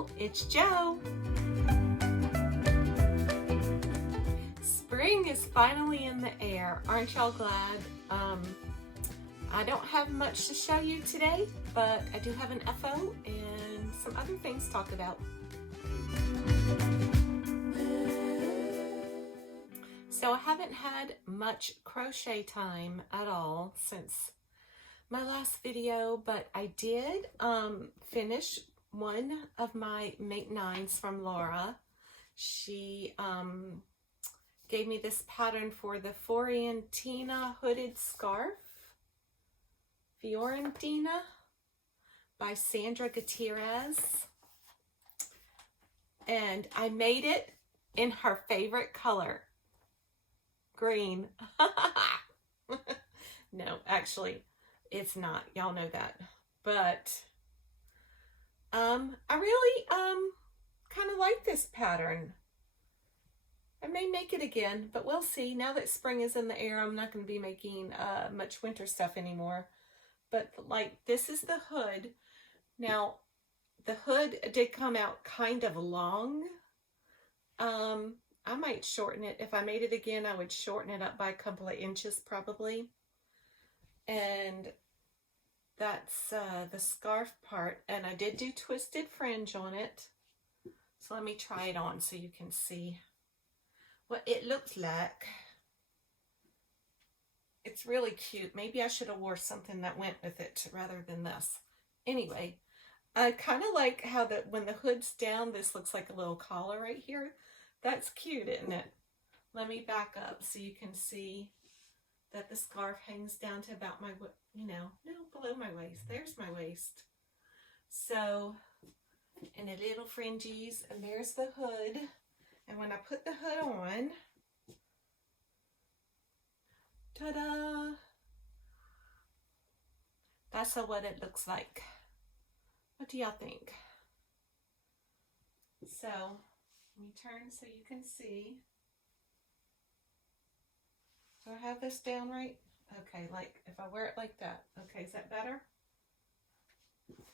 y'all, it's Jo. Spring is finally in the air. Aren't y'all glad? I don't have much to show you today, but I do have an FO and some other things to talk about. So I haven't had much crochet time at all since my last video, but I did finish one of my Make Nines from Laura. She gave me this pattern for the Fiorentina hooded scarf. Fiorentina by Sandra Gutierrez. And I made it in her favorite color, green. No, actually, it's not. Y'all know that. But I really kind of like this pattern. I may make it again, but we'll see. Now that spring is in the air, I'm not going to be making much winter stuff anymore. But like, this is the hood. Now, the hood did come out kind of long. I might shorten it. If I made it again, I would shorten it up by a couple of inches probably. And that's the scarf part. And I did do twisted fringe on it. So let me try it on so you can see what it looks like. It's really cute. Maybe I should have wore something that went with it rather than this. Anyway, I kind of like how when the hood's down, this looks like a little collar right here. That's cute, isn't it? Let me back up so you can see that the scarf hangs down to about my, below my waist. There's my waist. So, and the little fringes, and there's the hood. And when I put the hood on, ta-da! That's what it looks like. What do y'all think? So, let me turn so you can see. Do I have this down right? Okay, like if I wear it like that. Okay, is that better?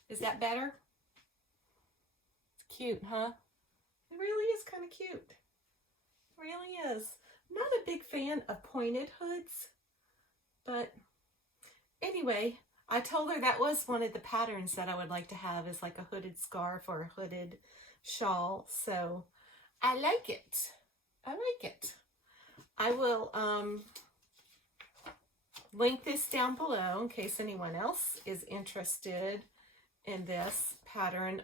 Is that better? It's cute, huh? It really is kind of cute. It really is. I'm not a big fan of pointed hoods, but anyway, I told her that was one of the patterns that I would like to have, is like a hooded scarf or a hooded shawl. So I like it. I like it. I will link this down below in case anyone else is interested in this pattern.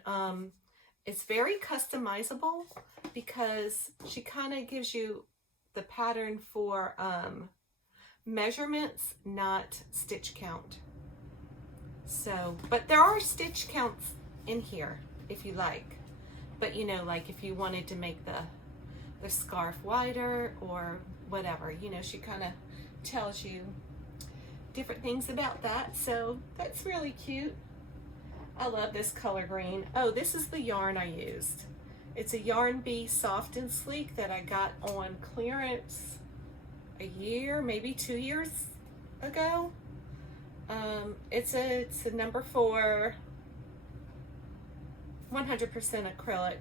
It's very customizable because she kind of gives you the pattern for measurements, not stitch count. So, but there are stitch counts in here if you like. But like if you wanted to make the scarf wider or whatever, she kind of tells you different things about that. So that's really cute. I love this color green. Oh, this is the yarn I used. It's a Yarn Bee Soft and Sleek that I got on clearance a year, maybe 2 years ago. It's a number 4, 100% acrylic,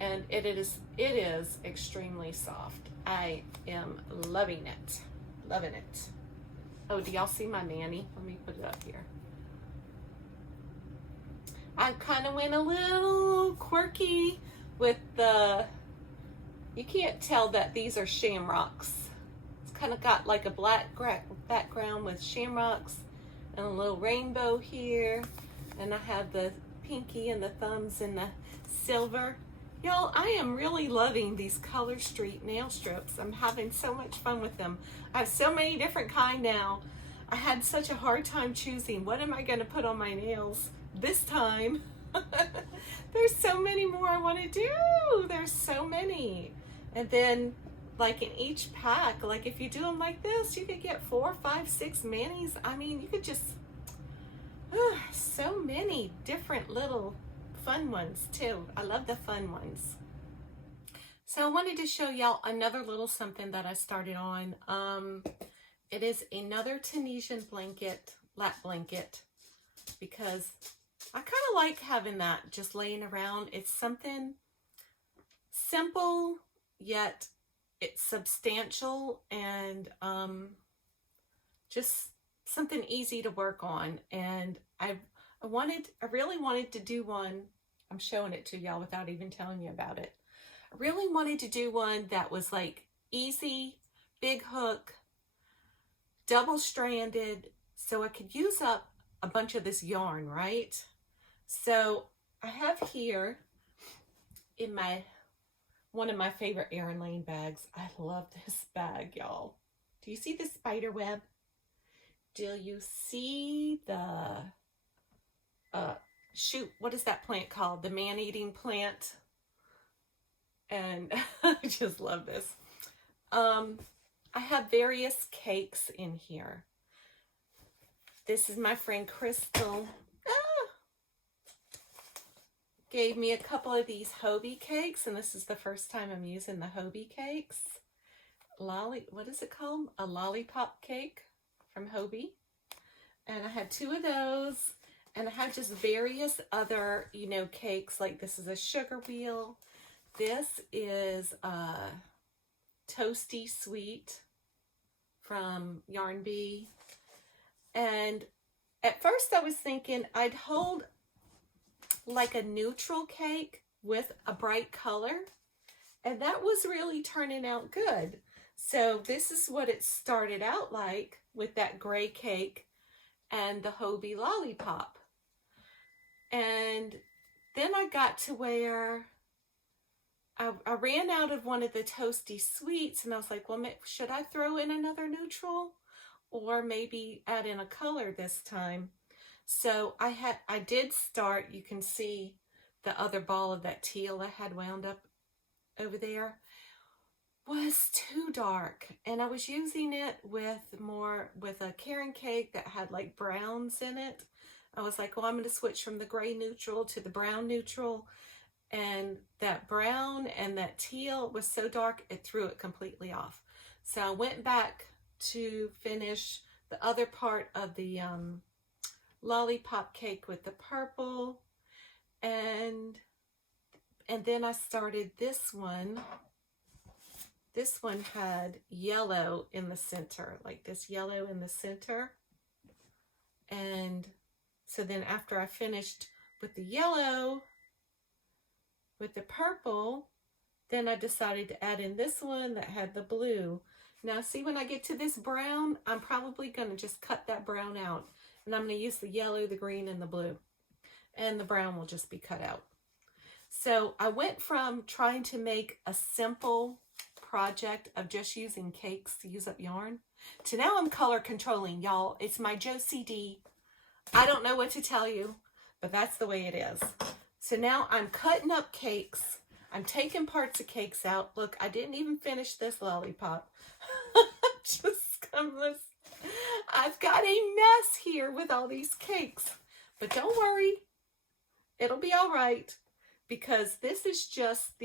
and it is extremely soft. I am loving it, loving it. Oh, do y'all see my nanny? Let me put it up here. I kind of went a little quirky with you can't tell that these are shamrocks. It's kind of got like a black background with shamrocks and a little rainbow here. And I have the pinky and the thumbs and the silver. Y'all, I am really loving these Color Street nail strips. I'm having so much fun with them. I have so many different kind now. I had such a hard time choosing what am I going to put on my nails this time. There's so many more I want to do. There's so many. And then like in each pack, like if you do them like this, you could get 4, 5, 6 manis. I mean, you could just so many different little fun ones too. I love the fun ones. So I wanted to show y'all another little something that I started on. It is another Tunisian blanket, lap blanket, because I kind of like having that just laying around. It's something simple, yet it's substantial, and just something easy to work on. And I really wanted to do one. I'm showing it to y'all without even telling you about it. I really wanted to do one that was like easy, big hook, double-stranded, so I could use up a bunch of this yarn, right? So I have here in one of my favorite Erin Lane bags. I love this bag, y'all. Do you see the spider web? Do you see the shoot, what is that plant called? The man-eating plant. And I just love this. I have various cakes in here. This is my friend Crystal. Gave me a couple of these Hobie cakes, and this is the first time I'm using the Hobie cakes. What is it called? A lollipop cake from Hobie. And I had 2 of those, and I have just various other, you know, cakes. Like this is a sugar wheel. This is a toasty sweet from Yarn Bee. And at first I was thinking I'd hold like a neutral cake with a bright color, and that was really turning out good. So this is what it started out like with that gray cake and the Hobie lollipop. And then I got to where I ran out of one of the toasty sweets, and I was like, well, should I throw in another neutral or maybe add in a color this time? So I did start, you can see the other ball of that teal I had wound up over there was too dark, and I was using it with a Karen cake that had like browns in it. I was like, well, I'm going to switch from the gray neutral to the brown neutral, and that brown and that teal was so dark it threw it completely off. So I went back to finish the other part of the lollipop cake with the purple, and then I started this one. This one had yellow in the center, like this yellow in the center. And so then after I finished with the yellow with the purple, then I decided to add in this one that had the blue. Now see, when I get to this brown, I'm probably going to just cut that brown out. And I'm going to use the yellow, the green, and the blue. And the brown will just be cut out. So I went from trying to make a simple project of just using cakes to use up yarn to now I'm color controlling, y'all. It's my JOCD. I don't know what to tell you, but that's the way it is. So now I'm cutting up cakes. I'm taking parts of cakes out. Look, I didn't even finish this lollipop. I've got a mess here with all these cakes, but don't worry, it'll be all right, because this is just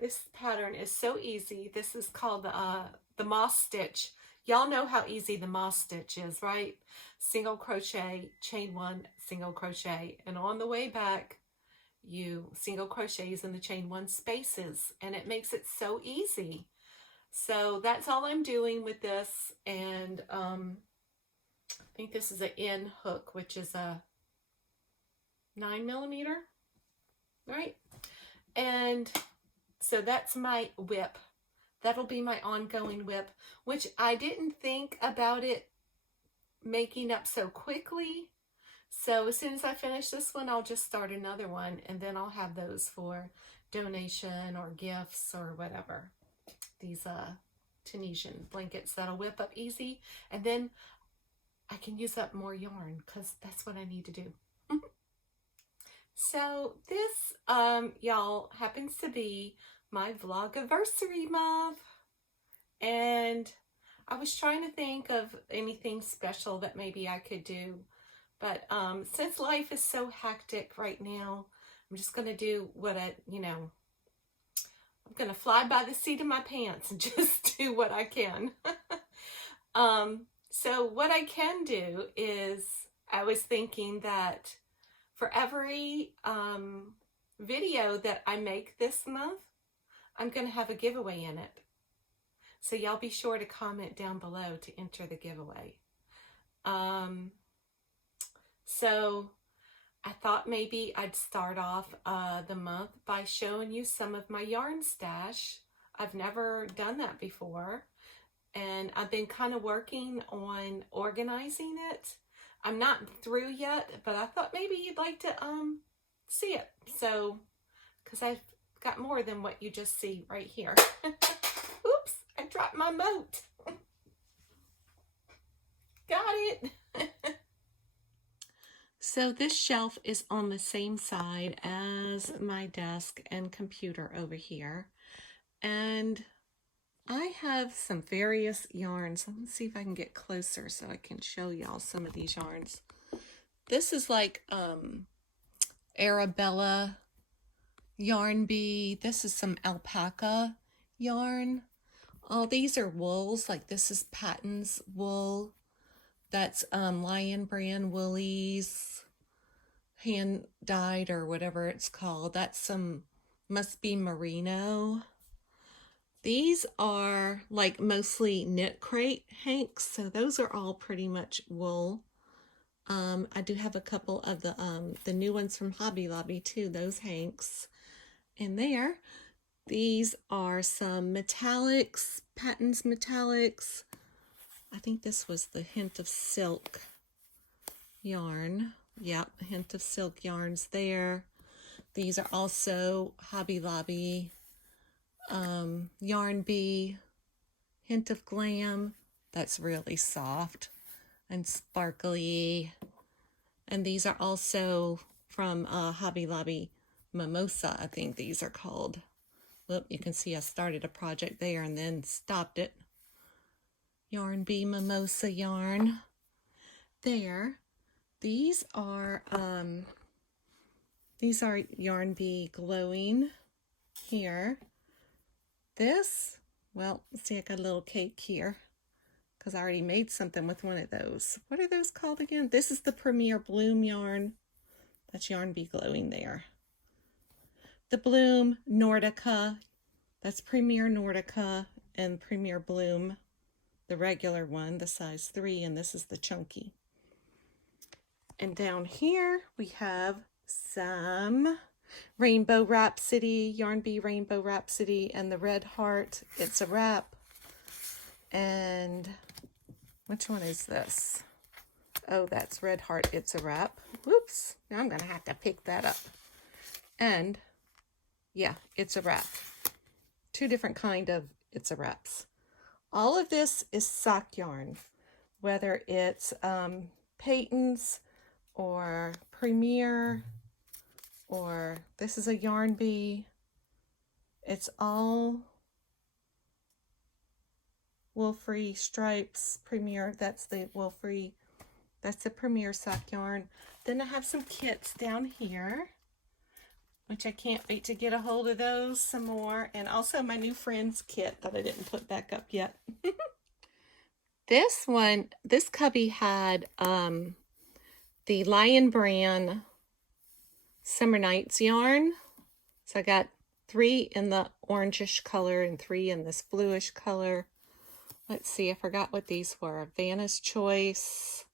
this pattern is so easy. This is called the moss stitch. Y'all know how easy the moss stitch is, right? Single crochet, chain 1, single crochet, and on the way back you single crochets in the chain 1 spaces, and it makes it so easy. So that's all I'm doing with this. And I think this is an end hook, which is a 9mm, right? And so that's my whip. That'll be my ongoing whip, which I didn't think about it making up so quickly. So as soon as I finish this one, I'll just start another one, and then I'll have those for donation or gifts or whatever. These Tunisian blankets that'll whip up easy, and then I can use up more yarn because that's what I need to do. So this, y'all, happens to be my Vlogiversary month, and I was trying to think of anything special that maybe I could do, but since life is so hectic right now, I'm just going to do what I'm going to fly by the seat of my pants and just do what I can. So what I can do is I was thinking that for every video that I make this month, I'm going to have a giveaway in it. So y'all be sure to comment down below to enter the giveaway. So I thought maybe I'd start off the month by showing you some of my yarn stash. I've never done that before, and I've been kind of working on organizing it. I'm not through yet, but I thought maybe you'd like to see it. So, because I've got more than what you just see right here. Oops, I dropped my moat. Got it. So this shelf is on the same side as my desk and computer over here. And I have some various yarns. Let's see if I can get closer so I can show y'all some of these yarns. This is like Arabella yarn bee. This is some alpaca yarn. All these are wools. Like this is Patton's wool. That's Lion Brand Woolies, hand dyed or whatever it's called. That's some, must be merino. These are like mostly knit crate hanks, so those are all pretty much wool. I do have a couple of the new ones from Hobby Lobby too, those hanks in there. These are some metallics, Patton's metallics. I think this was the Hint of Silk yarn. Yep, Hint of Silk yarns there. These are also Hobby Lobby, Yarn Bee, Hint of Glam. That's really soft and sparkly. And these are also from Hobby Lobby Mimosa, I think these are called. Look, you can see I started a project there and then stopped it. Yarn Bee Mimosa yarn there. These are Yarn Bee Glowing here. This, well, see, I got a little cake here because I already made something with one of those. What are those called again? This is the Premier Bloom yarn. That's Yarn Bee Glowing there. The Bloom Nordica, that's Premier Nordica and Premier Bloom. The regular one, the size 3, and this is the chunky. And down here we have some Rainbow Rhapsody, Yarn Bee Rainbow Rhapsody, and the Red Heart, It's a Wrap. And which one is this? Oh, that's Red Heart, It's a Wrap. Whoops, now I'm gonna have to pick that up. And yeah, It's a Wrap. Two different kind of It's a Wraps. All of this is sock yarn, whether it's Peyton's or Premier, or this is a Yarn Bee. It's all wool-free stripes, Premier, that's the wool-free, that's the Premier sock yarn. Then I have some kits down here, which I can't wait to get a hold of those some more. And also my new friends kit that I didn't put back up yet. This one, this cubby had the Lion Brand Summer Nights yarn. So I got 3 in the orangish color and 3 in this bluish color. Let's see, I forgot what these were. Vanna's Choice,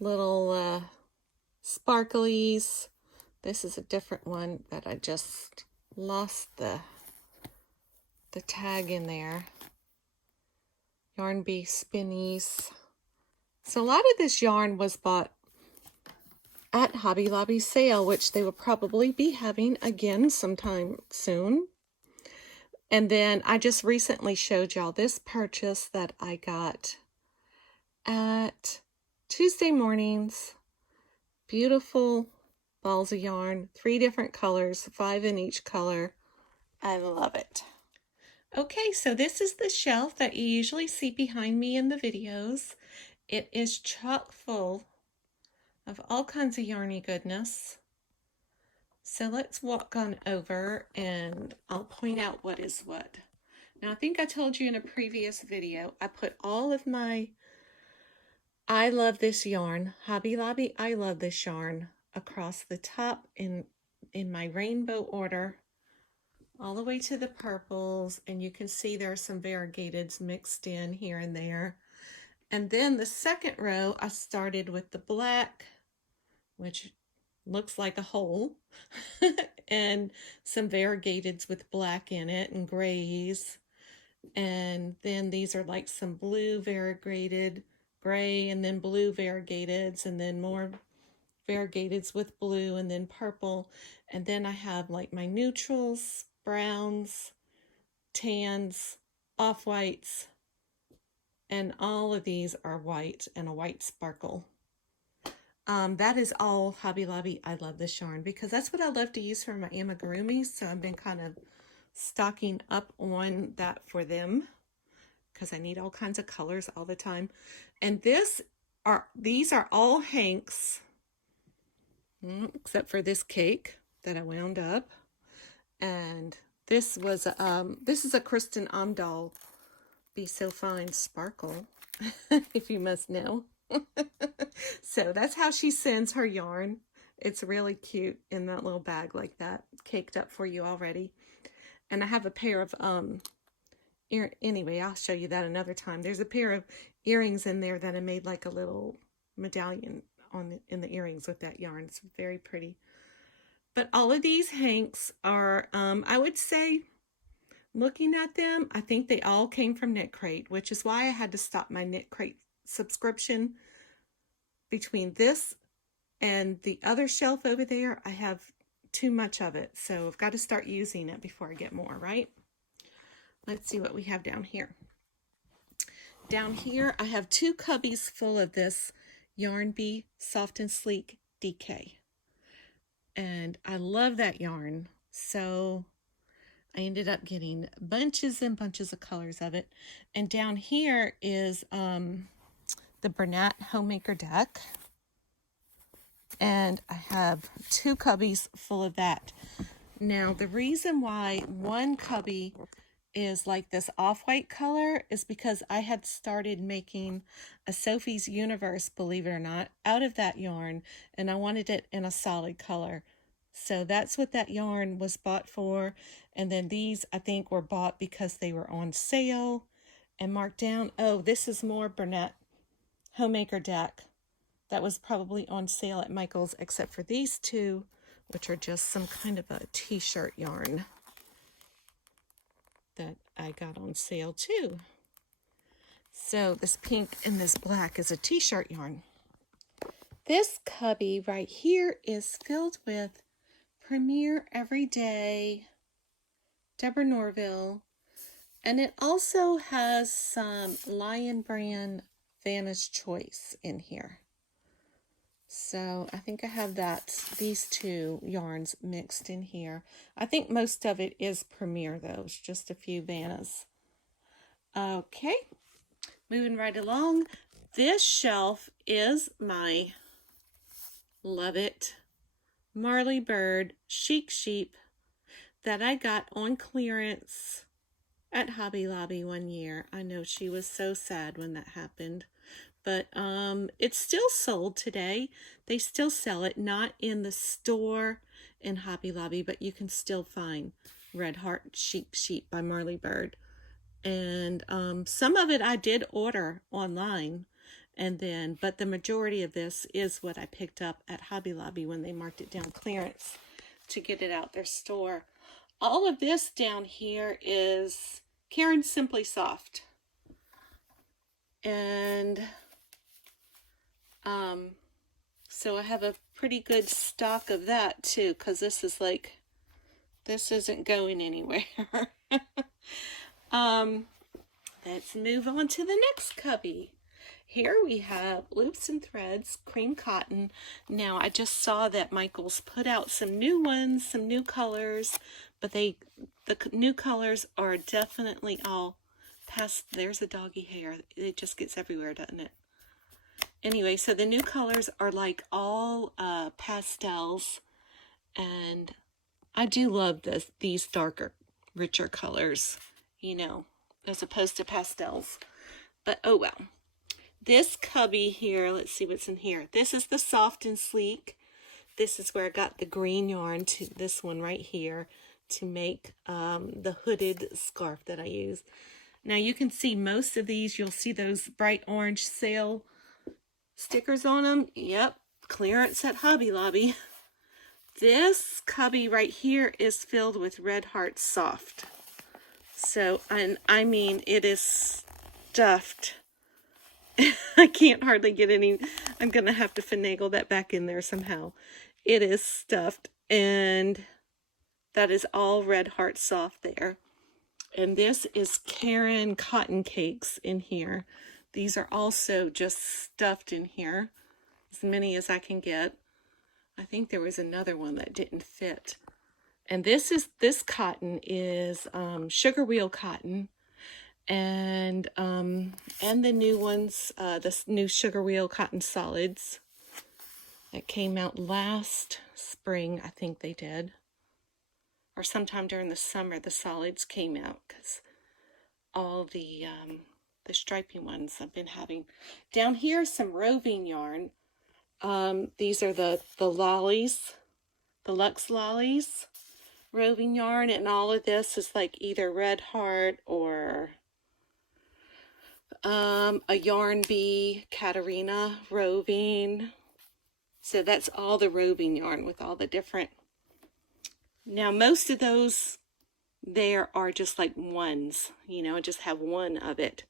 little sparklies. This is a different one that I just lost the tag in there. Yarn Bee Spinnies. So a lot of this yarn was bought at Hobby Lobby sale, which they will probably be having again sometime soon. And then I just recently showed y'all this purchase that I got at Tuesday Mornings. Beautiful balls of yarn, 3 different colors, 5 in each color. I love it. Okay, so this is the shelf that you usually see behind me in the videos. It is chock full of all kinds of yarny goodness. So let's walk on over and I'll point out what is what. Now I think I told you in a previous video, I put all of my I love this yarn. Hobby Lobby, I love this yarn. Across the top in my rainbow order, all the way to the purples, and you can see there are some variegateds mixed in here and there. And then the second row, I started with the black, which looks like a hole, and some variegateds with black in it and grays. And then these are like some blue variegated gray, and then blue variegateds, and then more variegateds with blue, and then purple. And then I have like my neutrals, browns, tans, off-whites, and all of these are white and a white sparkle. That is all Hobby Lobby. I love this yarn because that's what I love to use for my amigurumis. So I've been kind of stocking up on that for them because I need all kinds of colors all the time. And these are all hanks, except for this cake that I wound up. And this was this is a Kristen Amdahl Be So Fine sparkle, if you must know. So that's how she sends her yarn. It's really cute in that little bag like that, caked up for you already. And I have a pair of anyway, I'll show you that another time. There's a pair of earrings in there that I made like a little medallion in the earrings with that yarn. It's very pretty. But all of these hanks are, I would say, looking at them, I think they all came from Knit Crate, which is why I had to stop my Knit Crate subscription. Between this and the other shelf over there, I have too much of it, so I've got to start using it before I get more, right? Let's see what we have down here. Down here, I have 2 cubbies full of this Yarn Bee Soft and Sleek DK. And I love that yarn, so I ended up getting bunches and bunches of colors of it. And down here is the Bernat Homemaker deck, and I have 2 cubbies full of that. Now the reason why one cubby is like this off-white color is because I had started making a Sophie's Universe, believe it or not, out of that yarn, and I wanted it in a solid color. So that's what that yarn was bought for. And then these, I think, were bought because they were on sale and marked down. Oh, this is more Bernat Homemaker deck that was probably on sale at Michael's, except for these 2, which are just some kind of a t-shirt yarn that I got on sale too. So this pink and this black is a t-shirt yarn. This cubby right here is filled with Premier Everyday Deborah Norville, and it also has some Lion Brand Vanna's Choice in here. So I think I have these 2 yarns mixed in here. I think most of it is Premier though. It's just a few Vannas. Okay, moving right along. This shelf is my Love It Marley Bird Chic Sheep that I got on clearance at Hobby Lobby one year. I know she was so sad when that happened. But it's still sold today. They still sell it, not in the store in Hobby Lobby, but you can still find Red Heart Chic Sheep by Marley Bird. And some of it I did order online, but the majority of this is what I picked up at Hobby Lobby when they marked it down clearance to get it out their store. All of this down here is Karen Simply Soft. And so I have a pretty good stock of that too, because this isn't going anywhere. Let's move on to the next cubby. Here we have Loops and Threads Cream Cotton. Now I just saw that Michael's put out some new ones, some new colors, but the new colors are definitely all past. There's a doggy hair. It just gets everywhere, doesn't it? Anyway, so the new colors are like all pastels, and I do love these darker, richer colors, you know, as opposed to pastels. But oh well. This cubby here, let's see what's in here. This is the Soft and Sleek. This is where I got the green yarn, to this one right here, to make the hooded scarf that I use. Now you can see most of these, you'll see those bright orange sale stickers on them. Yep, clearance at Hobby Lobby. This cubby right here is filled with Red Heart Soft. So, and I mean, it is stuffed. I can't hardly get any. I'm going to have to finagle that back in there somehow. It is stuffed, and that is all Red Heart Soft there. And this is Karen cotton cakes in here. These are also just stuffed in here, as many as I can get. I think there was another one that didn't fit. And this cotton is sugar wheel cotton, and the new ones, the new sugar wheel cotton solids that came out last spring, I think they did, or sometime during the summer. The solids came out because all the stripy ones I've been having. Down here, some roving yarn. These are the lollies, the Luxe Lollies roving yarn, and all of this is like either Red Heart or a Yarn Bee, Katarina roving. So that's all the roving yarn with all the different. Now most of those there are just like ones, you know, just have one of it.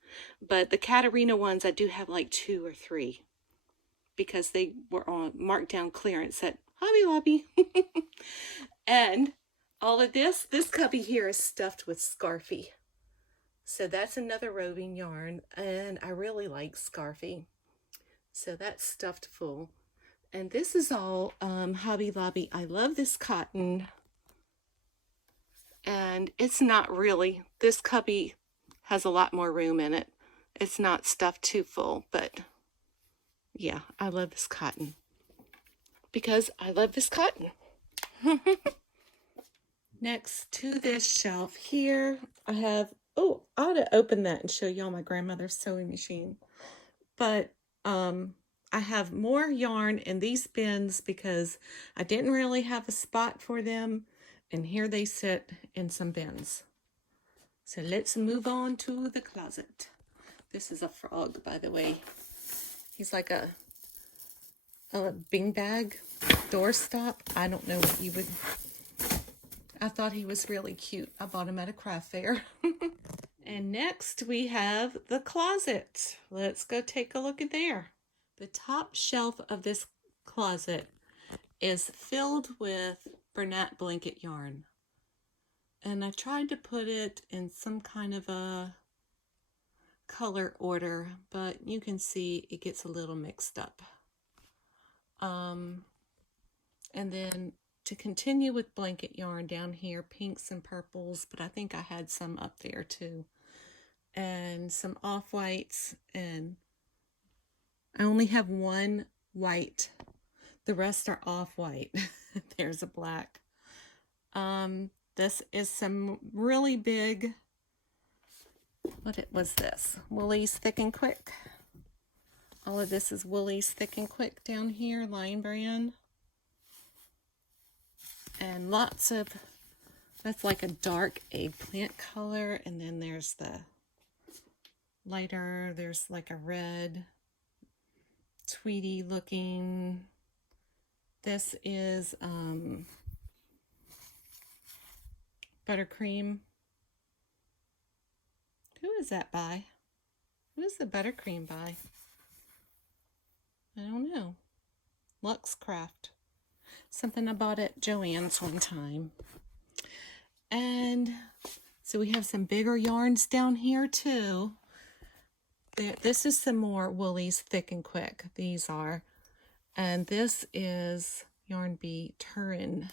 But the Katarina ones, I do have like 2 or 3 because they were on marked down clearance at Hobby Lobby. And all of this cubby here is stuffed with Scarfy. So that's another roving yarn, and I really like Scarfy. So that's stuffed full. And this is all Hobby Lobby. I love this cotton. And it's not really, this cubby has a lot more room in it. It's not stuffed too full, but yeah, I love this cotton because I love this cotton. Next to this shelf here, I have, oh, I ought to open that and show y'all my grandmother's sewing machine. But I have more yarn in these bins because I didn't really have a spot for them. And here they sit in some bins. So let's move on to the closet. This is a frog, by the way. He's like a beanbag doorstop. I don't know what you would... I thought he was really cute. I bought him at a craft fair. And next we have the closet. Let's go take a look at there. The top shelf of this closet is filled with Bernat blanket yarn. And I tried to put it in some kind of a color order, but you can see it gets a little mixed up. And then to continue with blanket yarn down here, pinks and purples, but I think I had some up there too. And some off-whites, and I only have one white. The rest are off-white. There's a black. This is some really big, what was this? Woolies Thick and Quick. All of this is Woolies Thick and Quick down here, Lion Brand. And lots of, that's like a dark eggplant color, and then there's the lighter, there's like a red, tweedy looking. This is buttercream. Who is that by? Who is the buttercream by? I don't know. Lux Craft. Something I bought at Joann's one time. And so we have some bigger yarns down here too. This is some more Woolies Thick and Quick. These are. And this is Yarn Bee Turin.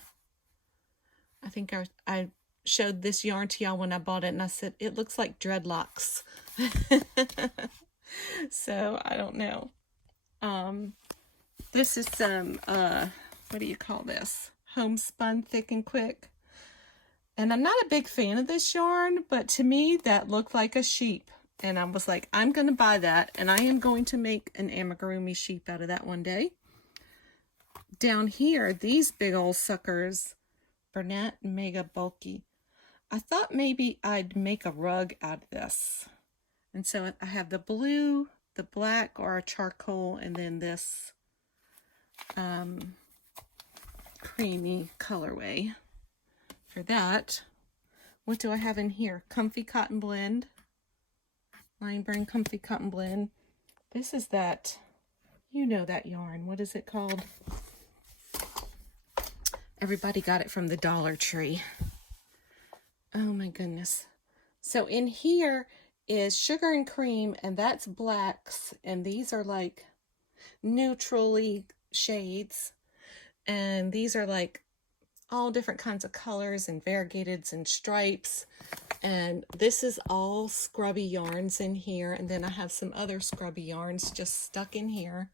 I think I showed this yarn to y'all when I bought it, and I said, it looks like dreadlocks. So, I don't know. This is some, what do you call this? Homespun Thick and Quick. And I'm not a big fan of this yarn, but to me, that looked like a sheep. And I was like, I'm going to buy that, and I am going to make an amigurumi sheep out of that one day. Down here, these big old suckers, Bernat Mega Bulky. I thought maybe I'd make a rug out of this. And so I have the blue, the black or a charcoal, and then this creamy colorway for that. What do I have in here? Comfy Cotton Blend. Lion Brand Comfy Cotton Blend. This is that, you know that yarn. What is it called? Everybody got it from the Dollar Tree. Oh my goodness. So in here is Sugar and Cream, and that's blacks, and these are like neutrally shades, and these are like all different kinds of colors and variegateds and stripes. And this is all scrubby yarns in here, and then I have some other scrubby yarns just stuck in here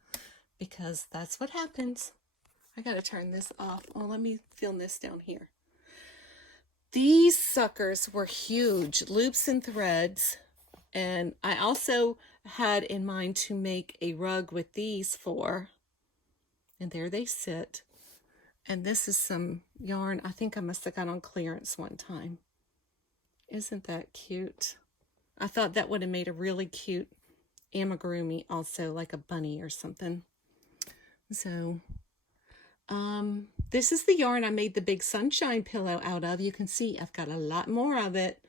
because that's what happens. I gotta turn this off. Oh, let me film this down here. These suckers were huge, loops and threads, and I also had in mind to make a rug with these four, and there they sit. And this is some yarn I think I must have got on clearance one time. Isn't that cute? I thought that would have made a really cute amigurumi also, like a bunny or something. So this is the yarn I made the big sunshine pillow out of. You can see I've got a lot more of it.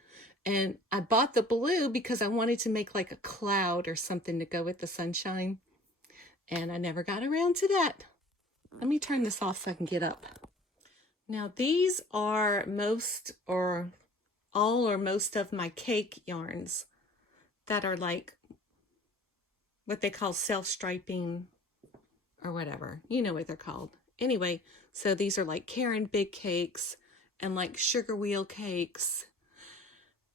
And I bought the blue because I wanted to make like a cloud or something to go with the sunshine. And I never got around to that. Let me turn this off so I can get up. Now these are most or all or most of my cake yarns that are like what they call self-striping or whatever. You know what they're called. Anyway, so these are like Karen Big Cakes and like Sugar Wheel Cakes.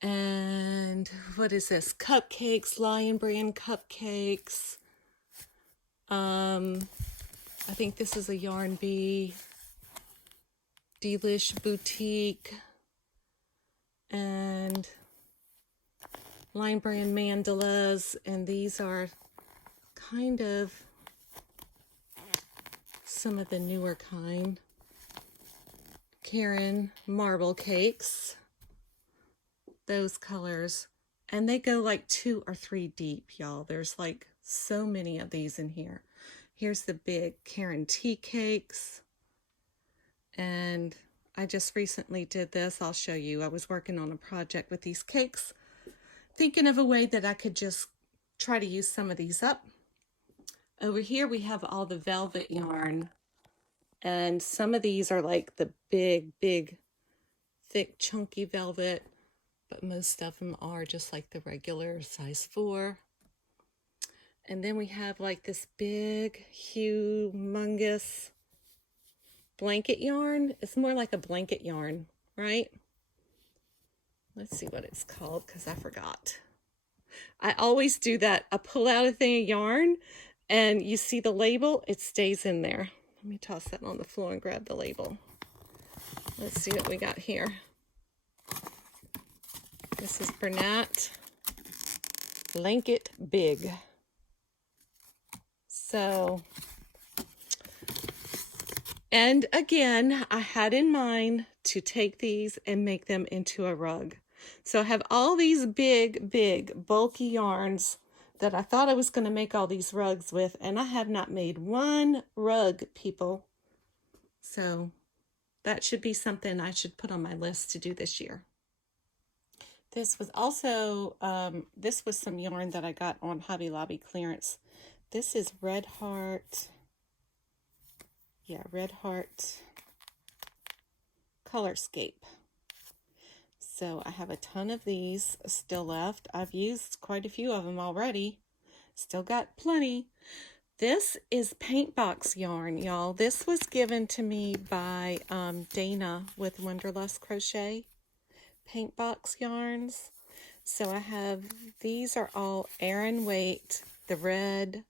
And what is this? Cupcakes, Lion Brand Cupcakes. I think this is a Yarn Bee. Delish Boutique. And Lion Brand Mandalas. And these are kind of some of the newer kind. Karen Marble Cakes. Those colors. And they go like 2 or 3 deep, y'all. There's like so many of these in here. Here's the big Karen Tea Cakes. And I just recently did this. I'll show you. I was working on a project with these cakes, thinking of a way that I could just try to use some of these up. Over here we have all the velvet yarn, and some of these are like the big, thick, chunky velvet, but most of them are just like the regular size 4. And then we have like this big, humongous blanket yarn. It's more like a blanket yarn, right? Let's see what it's called because I forgot. I always do that. I pull out a thing of yarn and you see the label, it stays in there. Let me toss that on the floor and grab the label. Let's see what we got here. This is Bernat Blanket Big. So, and again, I had in mind to take these and make them into a rug. So I have all these big, bulky yarns that I thought I was going to make all these rugs with, and I have not made one rug, people. So that should be something I should put on my list to do this year. This was also, this was some yarn that I got on Hobby Lobby clearance. This is Red Heart. Yeah, Red Heart Colorscape. So I have a ton of these still left. I've used quite a few of them already. Still got plenty. This is paint box yarn, y'all. This was given to me by Dana with Wonderlust Crochet. Paint box yarns. So I have, these are all Aran Weight, the red,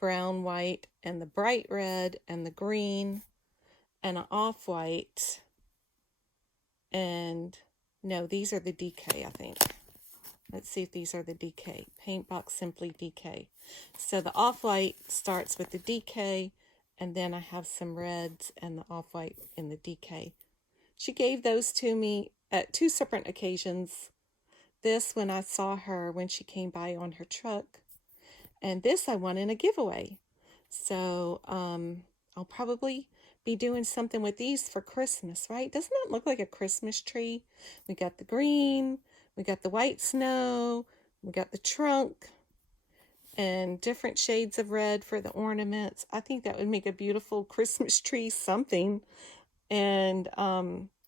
brown, white, and the bright red, and the green, and an off-white. And no, these are the DK, I think. Let's see if these are the DK. Paint Box Simply DK. So the off-white starts with the DK, and then I have some reds and the off-white in the DK. She gave those to me at 2 separate occasions. This when I saw her when she came by on her truck, and this I won in a giveaway. So I'll probably be doing something with these for Christmas, right? Doesn't that look like a Christmas tree? We got the green, we got the white snow, we got the trunk, and different shades of red for the ornaments. I think that would make a beautiful Christmas tree something. And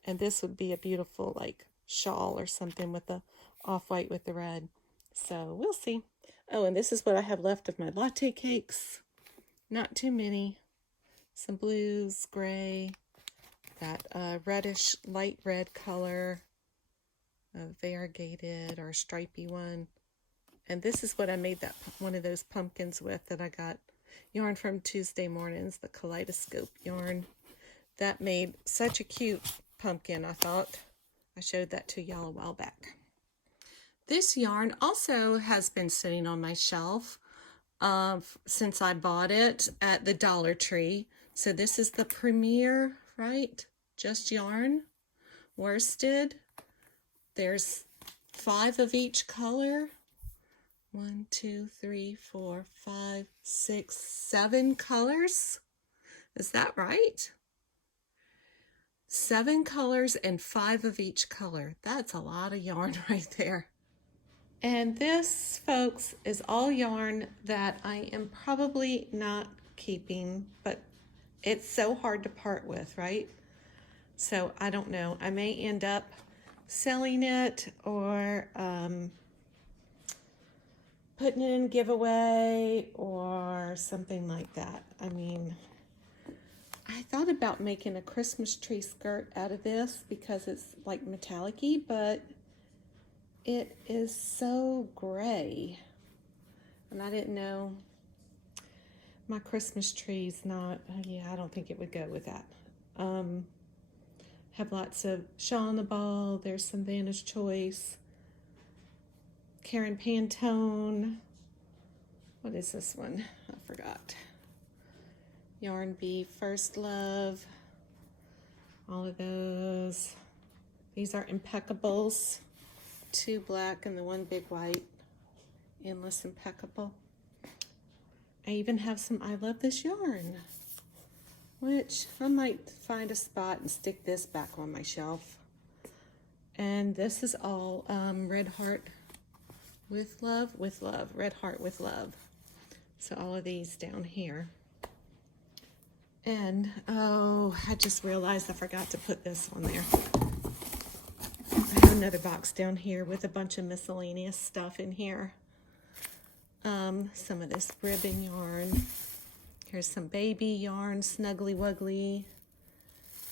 this would be a beautiful like shawl or something with the off-white with the red. So we'll see. Oh, and this is what I have left of my latte cakes. Not too many. Some blues, gray, that reddish, light red color, a variegated or stripy one. And this is what I made that one of those pumpkins with that I got yarn from Tuesday Mornings, the Kaleidoscope yarn. That made such a cute pumpkin, I thought. I showed that to y'all a while back. This yarn also has been sitting on my shelf since I bought it at the Dollar Tree. So this is the Premier, right? Just Yarn, worsted. There's 5 of each color. 1, 2, 3, 4, 5, 6, 7 colors. Is that right? 7 colors and 5 of each color. That's a lot of yarn right there. And this, folks, is all yarn that I am probably not keeping, but it's so hard to part with, right? So I don't know. I may end up selling it or putting it in giveaway or something like that. I mean, I thought about making a Christmas tree skirt out of this because it's like metallic-y, but it is so gray. And I didn't know. My Christmas tree's not, yeah, I don't think it would go with that. Have lots of Shaw on the Ball. There's some Vanna's Choice. Karen Pantone. What is this one? I forgot. Yarn Bee, First Love. All of those. These are Impeccables. 2 black and the 1 big white. Endless Impeccable. I even have some I Love This Yarn, which I might find a spot and stick this back on my shelf. And this is all Red Heart with Love, Red Heart with Love. So all of these down here. And, oh, I just realized I forgot to put this on there. I have another box down here with a bunch of miscellaneous stuff in here. Some of this ribbon yarn. Here's some baby yarn, Snuggly Wuggly,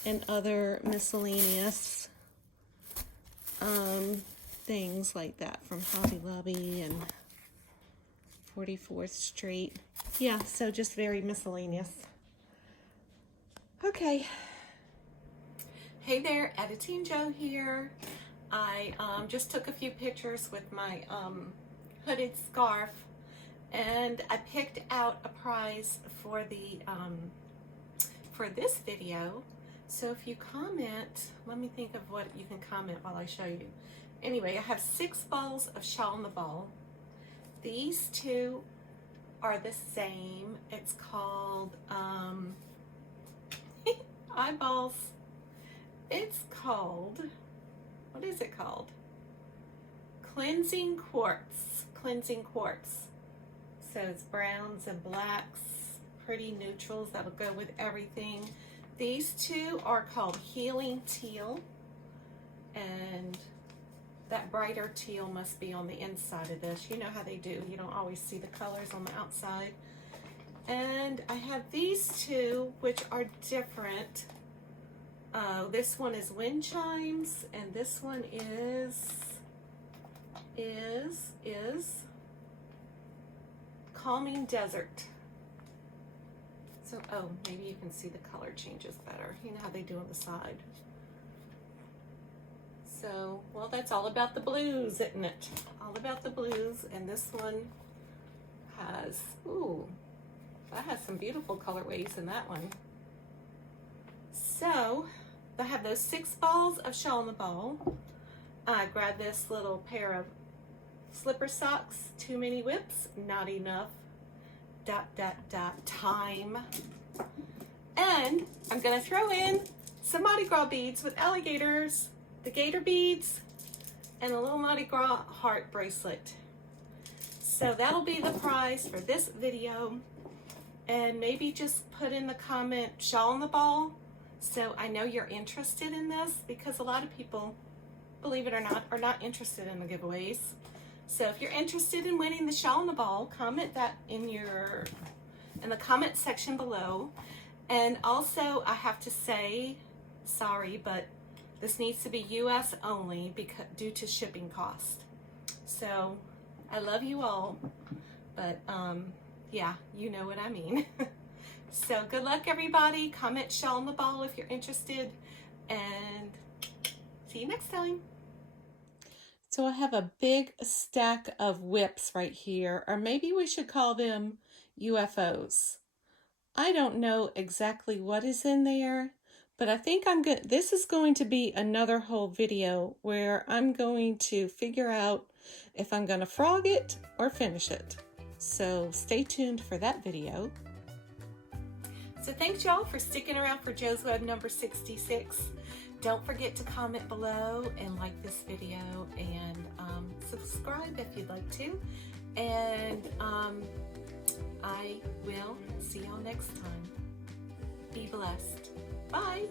and other miscellaneous things like that from Hobby Lobby and 44th Street. Yeah, so just very miscellaneous. Okay. Hey there, Editing Joe here. I just took a few pictures with my hooded scarf, and I picked out a prize for the for this video. So if you comment, let me think of what you can comment while I show you. Anyway, I have 6 balls of Shaw on the Ball. These 2 are the same. It's called eyeballs. It's called, what is it called? Cleansing Quartz. Cleansing Quartz. So it's browns and blacks, pretty neutrals that'll go with everything. These 2 are called Healing Teal, and that brighter teal must be on the inside of this. You know how they do. You don't always see the colors on the outside. And I have these 2, which are different. This one is Wind Chimes, and this one is Calming Desert. So, oh, maybe you can see the color changes better. You know how they do on the side. So, well, that's all about the blues, isn't it? All about the blues. And this one has, ooh, that has some beautiful colorways in that one. So, I have those 6 balls of shawl in the ball. I grabbed this little pair of slipper socks, too many whips, not enough, ... time. And I'm gonna throw in some Mardi Gras beads with alligators, the gator beads, and a little Mardi Gras heart bracelet. So that'll be the prize for this video. And maybe just put in the comment shawl in the ball, so I know you're interested in this, because a lot of people, believe it or not, are not interested in the giveaways. So if you're interested in winning the shawl in the ball, comment that in the comment section below. And also, I have to say, sorry, but this needs to be US only because due to shipping cost. So I love you all, but yeah, you know what I mean. So good luck, everybody. Comment shawl in the ball if you're interested, and see you next time. So I have a big stack of whips right here, or maybe we should call them UFOs. I don't know exactly what is in there, but I think this is going to be another whole video where I'm going to figure out if I'm going to frog it or finish it. So stay tuned for that video. So thanks y'all for sticking around for Jo's Web number 66. Don't forget to comment below and like this video, and subscribe if you'd like to. And I will see y'all next time. Be blessed. Bye.